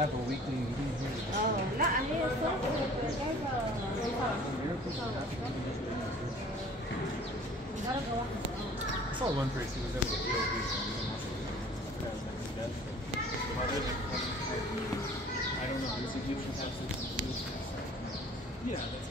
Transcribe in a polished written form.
have a weekly meeting here. Oh, لا هي الصبح درجة واحدة. I saw one person who was able to heal people. I don't know. Does Egyptian have such? Yeah, that's